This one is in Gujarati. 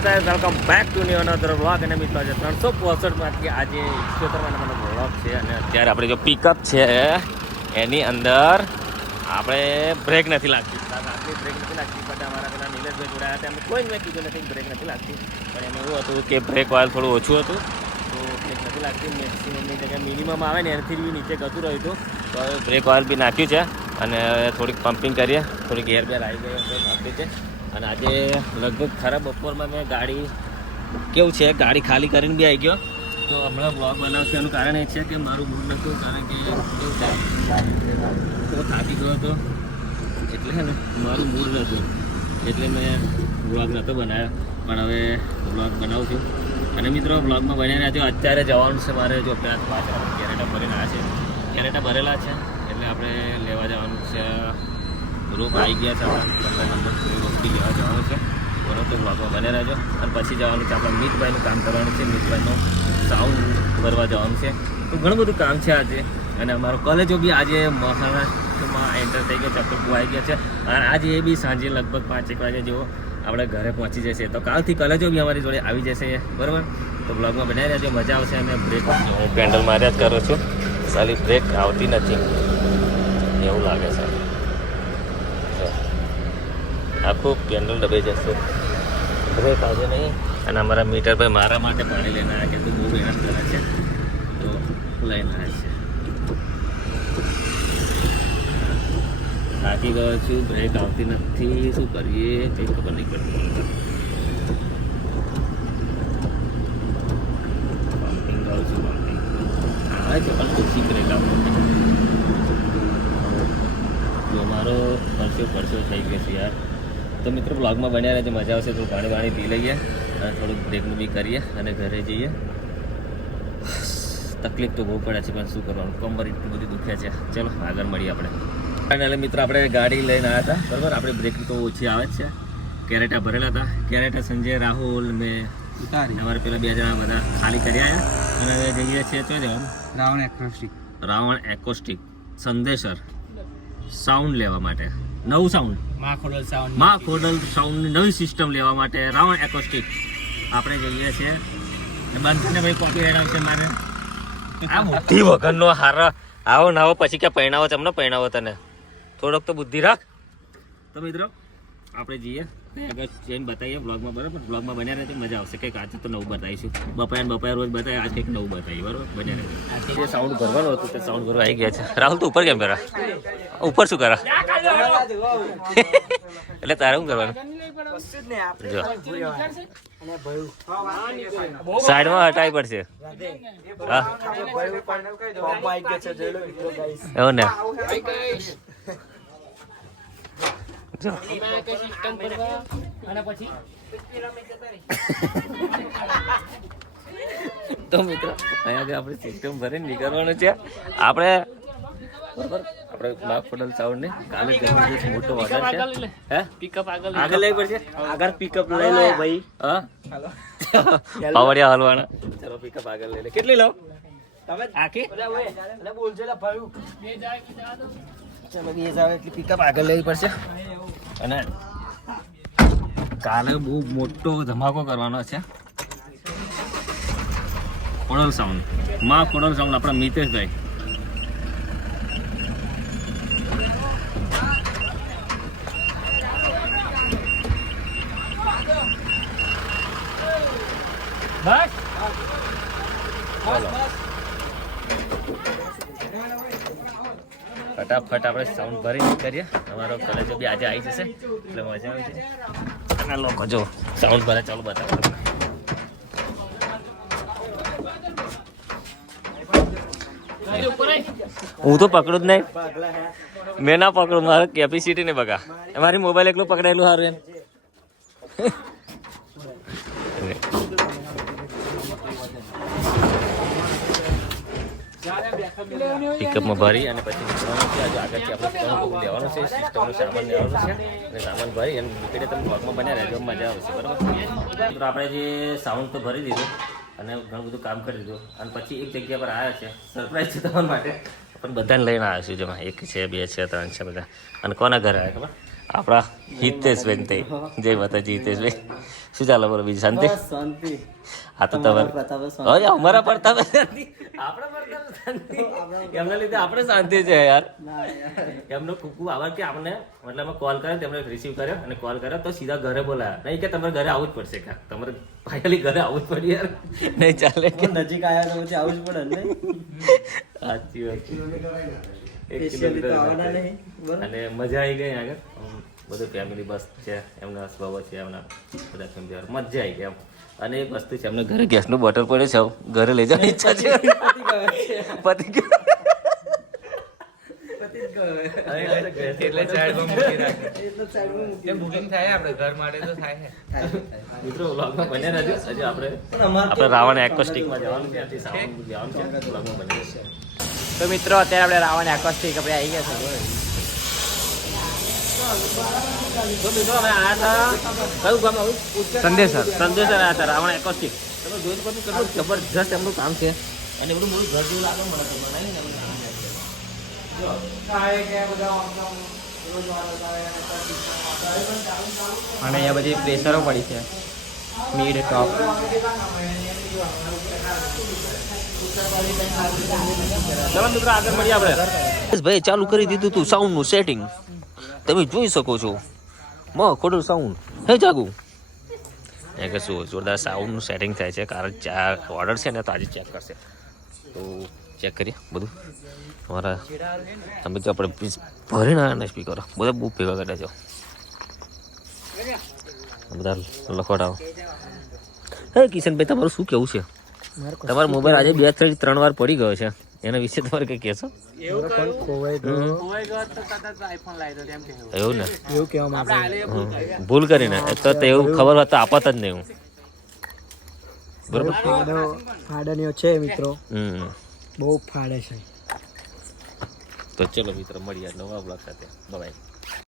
બધા welcome back to new another vlog. અને મિત્રો આજે 365માંથી આજે 78 નંબરનો વ્લોગ છે. અને અત્યારે આપણે જો પિકઅપ છે એની અંદર આપણે બ્રેક નથી લાગતી. આટલી બ્રેક નથી લાગતી. બધા અમારા પેલા નીલેશભાઈ જોડાયા હતા, એમ કોઈ મેં કીધું નથી બ્રેક નથી લાગતી, પણ એમ એવું હતું કે બ્રેક ઓઇલ થોડું ઓછું હતું, તો બ્રેક નથી લાગતી. મેક્સિમમની જગ્યાએ મિનિમમ આવે ને એનાથી બી નીચે જતું રહ્યું હતું. તો હવે બ્રેક ઓઇલ બી નાખ્યું છે અને થોડીક પમ્પિંગ કરીએ, થોડીક એર બેર આવી ગઈ તો નાખ્યું છે. અને આજે લગભગ ખરા બપોરમાં મેં ગાડી કેવું છે, ગાડી ખાલી કરીને બી આવી ગયો. તો હમણાં બ્લોગ બનાવશે એનું કારણ એ છે કે મારું મૂડ નહોતું, કારણ કે કેવું થાય તો થાકી ગયો હતો એટલે છે ને મારું મૂડ નહોતું, એટલે મેં બ્લોગ નહોતો બનાવ્યો. પણ હવે બ્લોગ બનાવું છું. અને મિત્રો બ્લોગમાં બન્યા રહેજો. અત્યારે જવાનું છે મારે, જો આપણે પાછળ કેરેટા ભરીને આવ્યા છે, કેરેટા ભરેલા છે એટલે આપણે લેવા જવાનું છે. રોપ આવી ગયા છે, આપણા 15 નંબર રોપથી લેવા જવાનું છે. બરોબર, તો બ્લોગમાં બને રહેજો. અને પછી જવાનું છે આપણા મિતભાઈનું કામ કરવાનું છે, મિતભાઈનું સાઉન્ડ ભરવા જવાનું છે. તો ઘણું બધું કામ છે આજે. અને અમારો કોલેજો બી આજે મહારાષ્ટ્રમાં એન્ટર થઈ ગયો, ચક્કરપુર આવી ગયા છે. અને આજે એ બી સાંજે લગભગ 5-1 વાગે જેવો આપણે ઘરે પહોંચી જશે. તો કાલથી કોલેજો બી અમારી જોડે આવી જશે, બરાબર. તો બ્લોગમાં બનાવી રહેજો, મજા આવશે. અને બ્રેક હું પેન્ડલ માર્યા જ કરું છું, સાલી બ્રેક આવતી નથી એવું લાગે છે. આખું પેન્ડલ દબાઈ જશે, બ્રેક આજે નહીં. અને અમારા મીટર ભાઈ મારા માટે પાણી લઈને આવ્યા, કે તું બહુ મહેનત કરે છે તો લઈને આવ્યા છે. થાકી ગયો છું, બ્રેક આવતી નથી, શું કરીએ કંઈ ખબર નહીં પડતી. પમ્પિંગ કરું છું, પમ્પિંગ આવે છે પણ ઓછી બ્રેક આવતી. જો મારો પરસ્યો થઈ ગયો છે યાર. તો મિત્રો બ્લોગમાં બન્યા રહેજો, મજા આવશે. થોડું પાણી પી લઈએ અને થોડુંક બ્રેકનું બી કરીએ અને ઘરે જઈએ. તકલીફ તો બહુ પડે છે, પણ શું કરવાનું, કમર એટલી બધી દુખે છે. ચલો આગળ મળીએ આપણે. ફાઇનલી મિત્રો આપણે ગાડી લઈને આવ્યા હતા, બરાબર. આપણે બ્રેક તો ઓછી આવે જ છે. કેરેટા ભરેલા હતા, કેરેટા સંજય, રાહુલ, મેં અમારે પેલા 2 જણા બધા ખાલી કરી આવ્યા. અને હવે જઈએ છીએ તો જવાનું રાવણ એકોસ્ટિક સંદેશર સાઉન્ડ લેવા માટે, નવું સાઉન્ડ માં ખોડલ સાઉન્ડની નવી સિસ્ટમ લેવા માટે રાવણ એકોસ્ટિક આપણે જઈએ છીએ. બંધને ભાઈ કોપીરાઇટ આવશે મારે. આ બુદ્ધિ વગરનો હારા આવો નાવો પછી ક્યાં પહેણાવો, તમને પહેણાવો તને થોડોક તો બુદ્ધિ રાખ. તો મિત્રો આપણે જઈએ આગળ જઈને બતાવીએ બ્લોગમાં, બરાબર. બ્લોગમાં બન્યા રહેશે, મજા આવશે. કંઈક આજે તો નવું બતાવીશું. બપાયા રોજ બતાવીએ, આજ કંઈક નવું બતાવીએ, બરાબર. બન્યા રહેશે. જે સાઉન્ડ ભરવાનું હતું તે સાઉન્ડ ભરવા આવી ગયા છે. રાહુલ તો ઉપર કેમ કરા, ઉપર શું કરા એટલે તારે શું કરવાનું, જો સાઈડમાં હટાવી પડશે. હા એવું ને, જો તો મિત્રો અહીંયા આપણે સિસ્ટમ ભરીને નીકળવાનું છે આપણે, બરાબર. આપણે માફ પડેલ સાઉન્ડ ને કાલે જબરદસ્ત મોટો ઓર્ડર છે. હે પિકઅપ આગળ લઈ પડશે, આગળ પિકઅપ લઈ લો ભાઈ. હા પાવડિયા હલવાના. ચલો પિકઅપ આગળ લઈ લે. કેટલી લો તમે આખી બોલજો લે ભાઈ, બે જાવ એટલે પિકઅપ આગળ લેવી પડશે. અને કાલે બહુ મોટો ધમાકો કરવાનો છે. ખોડલ સાઉન્ડ માં ખોડલ સાઉન્ડ આપણા મિતેશભાઈ. બસ ફટાફટ આપણે સાઉન્ડ ભરી કરીએ. અમારો કોલેજો બી આજે આવી જશે એટલે મજા આવી છે. અને લોકો જો સાઉન્ડ ભરે, ચાલો બતાવો. હું તો પકડું જ નહીં, મેં ના પકડું, મારે કેપેસિટી ને બગા. મારી મોબાઈલ એકલું પકડાયેલું સારું એમ. પિકઅપમાં ભરી અને પછી આગળથી આપણે લેવાનું છે, સિસ્ટમનું સામાન લેવાનું છે. અને સામાન ભરી અને નીકળે તમે બ્લોગમાં બન્યા રહેજો, મજા આવશે, બરાબર. તો આપણે જે સાઉન્ડ તો ભરી દીધું અને ઘણું બધું કામ કરી દીધું. અને પછી એક જગ્યા પર આવ્યા છે, સરપ્રાઈઝ છે તમારા માટે. પણ બધાને લઈને આવ્યા છું. જેમાં 1 છે, 2 છે, 3 છે બધા. અને કોના ઘરે આવ્યા ખબર, આપણા હિતેશભાઈ થઈ જય માતાજી હિતેશભાઈ શું ચાલે બોલો બીજી શાંતિ શાંતિ આ તો તમારે અમારા પ્રતાપે શાંતિ આપણા પ્રતાપે શાંતિ એમના લીધે આપણે શાંતિ છે યાર એમનો ખૂબ ખૂબ આભાર કે આપણે મતલબ કોલ કર્યો તેમણે રિસીવ કર્યો અને કોલ કર્યો તો સીધા ઘરે બોલાયા નહીં કે તમારે ઘરે આવવું જ પડશે કા તમારે ફાઇનલી ઘરે આવવું જ પડે યાર નહીં ચાલે કે નજીક આવ્યા તો પછી આવવું જ પડે ને સાચી વાત અને મજા આવી ગઈ આગળ બધું ફેમિલી બસ છે એમના સ્વભાવ છે એમના બધા ફેમિલી મજા આવી ગઈ એમ અને એક વસ્તુ છે એમને ઘરે ગેસનું બોટલ પડે છે ઘરે લઈ જવાની ઈચ્છા છે પતિ ગયો મિત્રો વ્લોગમાં બન્યા રહેજો હજુ આપણે રાવણ એકોસ્ટિકમાં જવાનું ત્યાંથી સાઉન્ડ જવાનું છે વ્લોગમાં બની જશે તો મિત્રો અત્યારે આપણે રાવણ એકોસ્ટિક આપણે આવી ગયા છે તો મિત્રો અમે આયા હતા કયું ગામ આવું સંદેશર આયા હતા રાવણ એકોસ્ટિક તમે જોયું બધું કેટલું જબરજસ્ત એમનું કામ છે અને બધું મોટું ઘર જેવું લાગે મને તમને નહીં ને અને અહીંયા બધી પ્રેશરો પડી છે મીડ ટોપ ચલો મિત્રો આગળ મળીએ આપણે ભાઈ ચાલુ કરી દીધું તું સાઉન્ડ નું સેટિંગ તમે જોઈ શકો છો ખોટું સાઉન્ડ હે જાગુ એ કે શું જોરદાર સાઉન્ડ નું સેટિંગ થાય છે કારણ ચાર ઓર્ડર છે ને તો આજે ચેક કરશે તો ચેક કરીએ બધું અમારા તમે તો આપણે ભરીને આવ્યા ને સ્પીકરો બધા બહુ ભેગા કર્યા છે બધા લખોટાઓ હે કિશનભાઈ તમારું શું કેવું છે તમારો મોબાઈલ આજે 2-3 વાર પડી ગયો છે એના વિશે તમારે કઈ કહેશો એવું ને ભૂલ કરીને તો એવું ખબર હોત તો આપત જ નહીં હું બરોબર ફાડણીઓ છે મિત્રો બહુ ફાડે છે તો ચલો મિત્રો મળીએ નવા બ્લોગ સાથે બાય.